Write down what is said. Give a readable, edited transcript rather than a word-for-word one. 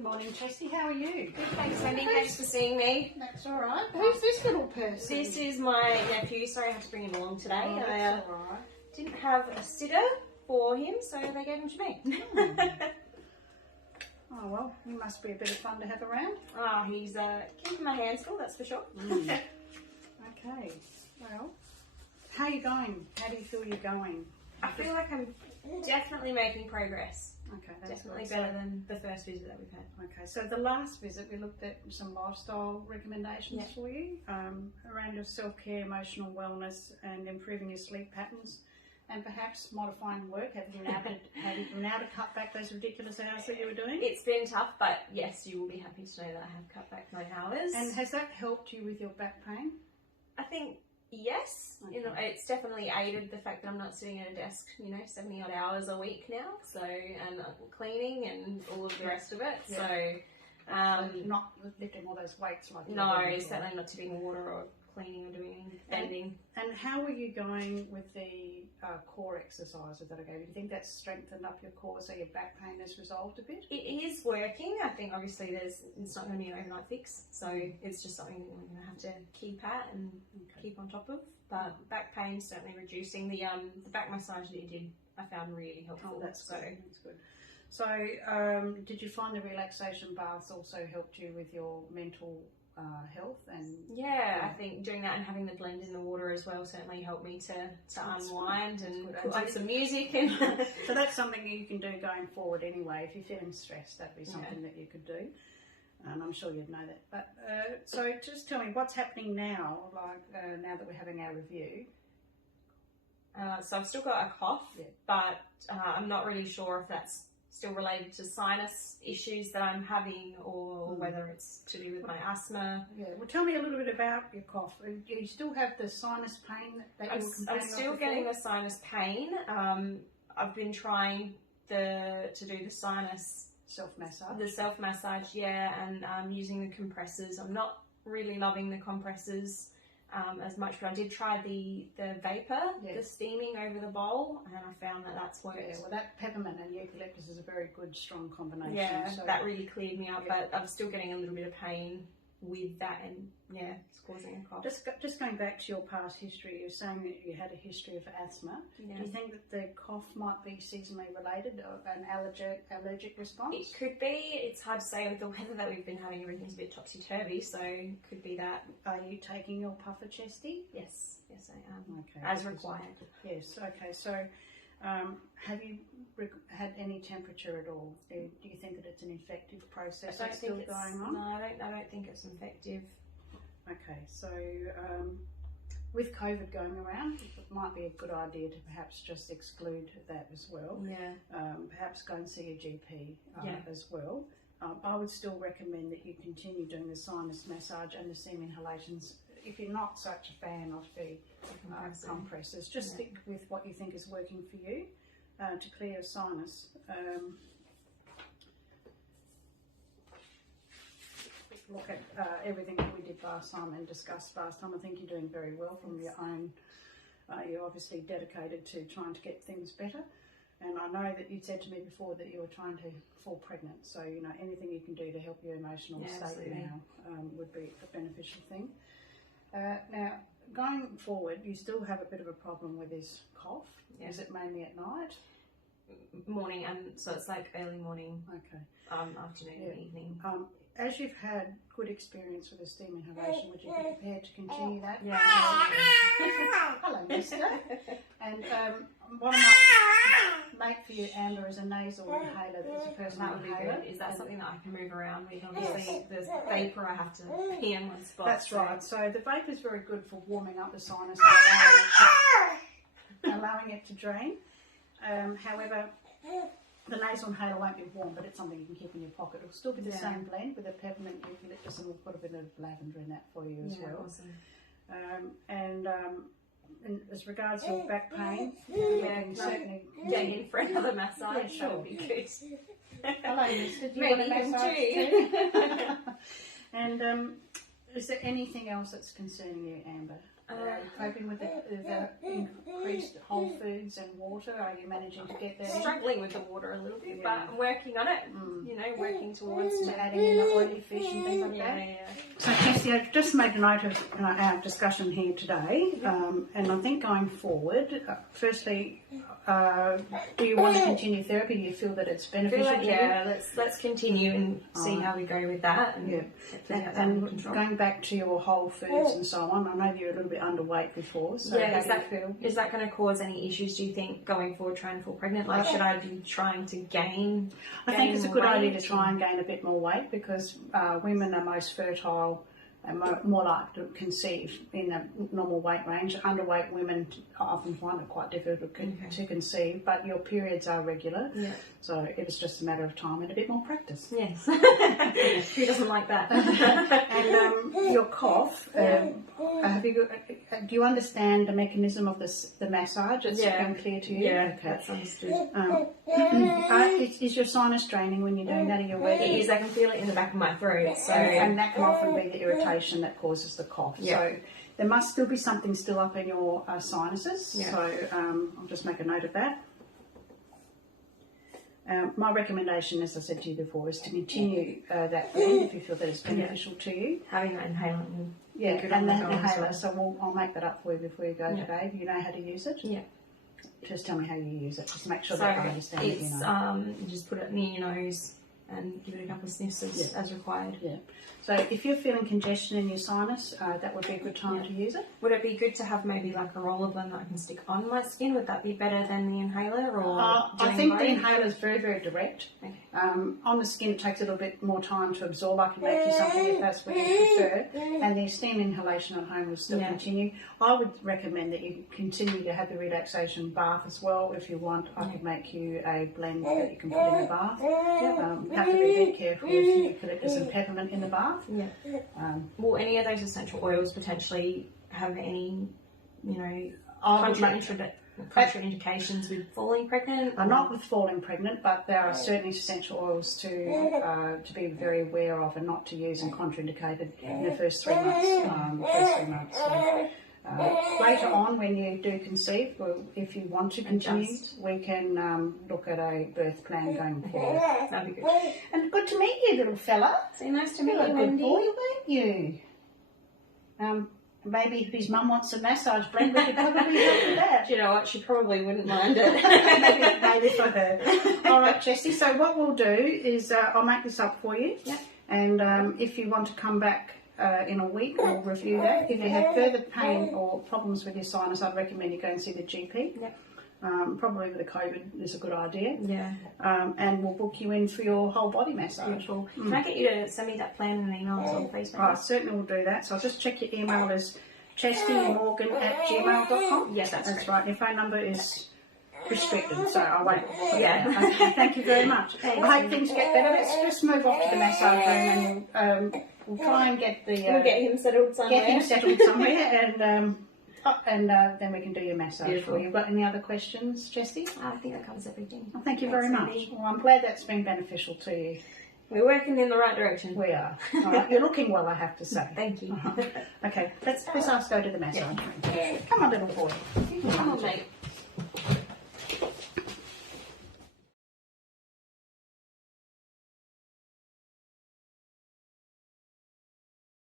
Good morning, Chesty. How are you? Good, thanks, Wendy. Thanks for seeing me. That's all right. Who's this little person? This is my nephew. Sorry, I had to bring him along today. Oh, I that's all right. didn't have a sitter for him, so they gave him to me. Oh, well, he must be a bit of fun to have around. Oh, he's keeping my hands full, that's for sure. Okay. Well, how are you going? How do you feel you're going? I feel like I'm definitely making progress. Okay, that's Definitely good. better than the first visit that we've had. Okay, so the last visit we looked at some lifestyle recommendations for you around your self-care, emotional wellness and improving your sleep patterns and perhaps modifying work. Have you been able to cut back those ridiculous hours that you were doing? It's been tough, but yes, you will be happy to know that I have cut back my hours. And has that helped you with your back pain? I think yes, Okay. it's definitely aided the fact that I'm not sitting at a desk, 70 odd hours a week now. So, and cleaning and all of the rest of it. Yeah. So, Not lifting all those weights like you no, were doing certainly not tipping water or cleaning or doing any bending. And how are you going with the core exercises that I gave you? Do you think that's strengthened up your core so your back pain has resolved a bit? It is working. I think obviously it's not going to be an overnight fix, so it's just something that we're going to have to keep at and keep on top of. But back pain certainly reducing. The back massage that you did, I found really helpful. Oh, that's so good. That's good. So, did you find the relaxation baths also helped you with your mental health? And I think doing that and having the blend in the water as well certainly helped me to unwind and put on some music. And so that's something you can do going forward anyway. If you're feeling stressed, that'd be something that you could do. And I'm sure you'd know that. But so just tell me what's happening now, now that we're having our review. So I've still got a cough, but I'm not really sure if that's still related to sinus issues that I'm having or whether it's to do with my asthma. Yeah, well tell me a little bit about your cough. Do you still have the sinus pain that you were complaining I'm still getting the sinus pain. I've been trying to do the sinus self-massage. The self-massage, and using the compressors. I'm not really loving the compressors as much, but I did try the vapor, the steaming over the bowl, and I found that that's worked. Yeah, well that peppermint and eucalyptus is a very good strong combination. Yeah, so that really cleared me up, but I'm still getting a little bit of pain with that, and it's causing a cough. Just going back to your past history, you're saying that you had a history of asthma. Yeah. Do you think that the cough might be seasonally related, or an allergic response? It could be. It's hard to say with the weather that we've been having. Everything's a bit topsy-turvy, so it could be that. Are you taking your puffer chesty? Yes, I am. Okay. As required. Yes, okay. So have you had any temperature at all? Do you think that it's an infective process that's still going on? No, I don't think it's infective. Okay, so with COVID going around, it might be a good idea to perhaps just exclude that as well. Yeah. Perhaps go and see a GP as well. I would still recommend that you continue doing the sinus massage and the steam inhalations. If you're not such a fan of the compressors, just stick with what you think is working for you to clear your sinus. Look at everything that we did last time and discussed last time. I think you're doing very well from your own. You're obviously dedicated to trying to get things better. And I know that you said to me before that you were trying to fall pregnant. So, anything you can do to help your emotional state now would be a beneficial thing. Now, going forward, you still have a bit of a problem with this cough. Is it mainly at night? Morning, and so it's like early morning, afternoon and evening. As you've had good experience with the steam inhalation, would you be prepared to continue that? Yeah. Hello, mister. And what I might make for you, Amber, is a nasal inhaler that's a personal That would be inhaler. good. Is that something that I can move around with? Obviously, there's vapor, I have to be in one spot. That's right. So the vapor is very good for warming up the sinus and allowing it to drain. However, the nasal inhaler won't be warm, but it's something you can keep in your pocket. It'll still be the same blend with a peppermint eucalyptus, and we'll put a bit of lavender in that for you as well. Awesome. And as regards to your back pain, certainly getting in for another massage. Yeah, sure. That would be good. Hello, mister. Do you Maybe want a him massage too. And is there anything else that's concerning you, Amber? coping with the increased whole foods and water? Are you managing to get there? Struggling with the water a little bit, but I'm working on it. You know, working towards adding in the oily fish and things like that. So, Chesty, I've just made a note of our discussion here today, and I think going forward, firstly, do you want to continue therapy? Do you feel that it's beneficial to you? Let's continue and see how we go with that. And going back to your whole foods and so on, I know you're a little bit underweight before, so how do you feel? Is that going to cause any issues, do you think, going forward trying to fall pregnant? Like, should I be trying to gain I think it's a good idea to try and gain a bit more weight, because women are most fertile and more likely to conceive in a normal weight range. Underweight women often find it quite difficult to conceive, but your periods are regular, so it was just a matter of time and a bit more practice. Yes. Who doesn't like that? And your cough, do you understand the mechanism of the massage? It's been clear to you? Yeah, okay. That's understood. Is your sinus draining when you're doing that? Are you aware? It is. I can feel it in the back of my throat. So. And that can often be the irritation that causes the cough. So there must still be something still up in your sinuses. So I'll just make a note of that. My recommendation, as I said to you before, is to continue that blend if you feel that it's beneficial to you. Having that inhaler. And the inhaler. So I'll make that up for you before you go today. Do you know how to use it? Yeah. Just tell me how you use it. Just make sure that I understand it. It's, you just put it near your nose and give it a couple of sniffs as required. Yeah. So if you're feeling congestion in your sinus, that would be a good time to use it. Would it be good to have maybe like a roller blend that I can stick on my skin? Would that be better than the inhaler? Or I think the inhaler is very, very direct. Okay. On the skin, it takes a little bit more time to absorb. I can make you something if that's what you prefer. And the steam inhalation at home will still continue. I would recommend that you continue to have the relaxation bath as well. If you want, I could make you a blend that you can put in the bath. You have to be very careful with eucalyptus and peppermint in the bath. Will any of those essential oils potentially have any, contraindications with falling pregnant? Not with falling pregnant, but there are certainly essential oils to be very aware of and not to use and contraindicated in the first 3 months. So, later on, when you do conceive, if you want to continue, we can look at a birth plan going forward. That'd be good. And good to meet you, little fella. So nice to meet you, Wendy. Wendy. Good boy, weren't you? Maybe if his mum wants a massage blend, we could probably help with that. Do you know what? She probably wouldn't mind it. maybe for her. All right, Chesty. So what we'll do is I'll make this up for you. Yeah. And if you want to come back in a week, we'll review that. If you have further pain or problems with your sinus, I'd recommend you go and see the GP. Yep. Probably with the COVID is a good idea. Yeah. And we'll book you in for your whole body massage. Beautiful. Can I get you to send me that plan and an email on Facebook? I certainly will do that. So I'll just check your email as chestymorgan@gmail.com. Yes, that's right. Your phone number is restricted, so I won't. Okay, thank you very much. Thanks. I hope things get better. Let's just move off to the massage room and we'll try and get the we'll get him settled somewhere. And then we can do your massage for you. Got any other questions, Chesty? I think that covers everything. Well, thank you very much. Well, I'm glad that's been beneficial to you. We're working in the right direction. We are. All right. You're looking well, I have to say. Thank you. Okay, let's go to the massage room. Come on, little boy. Come on, mate.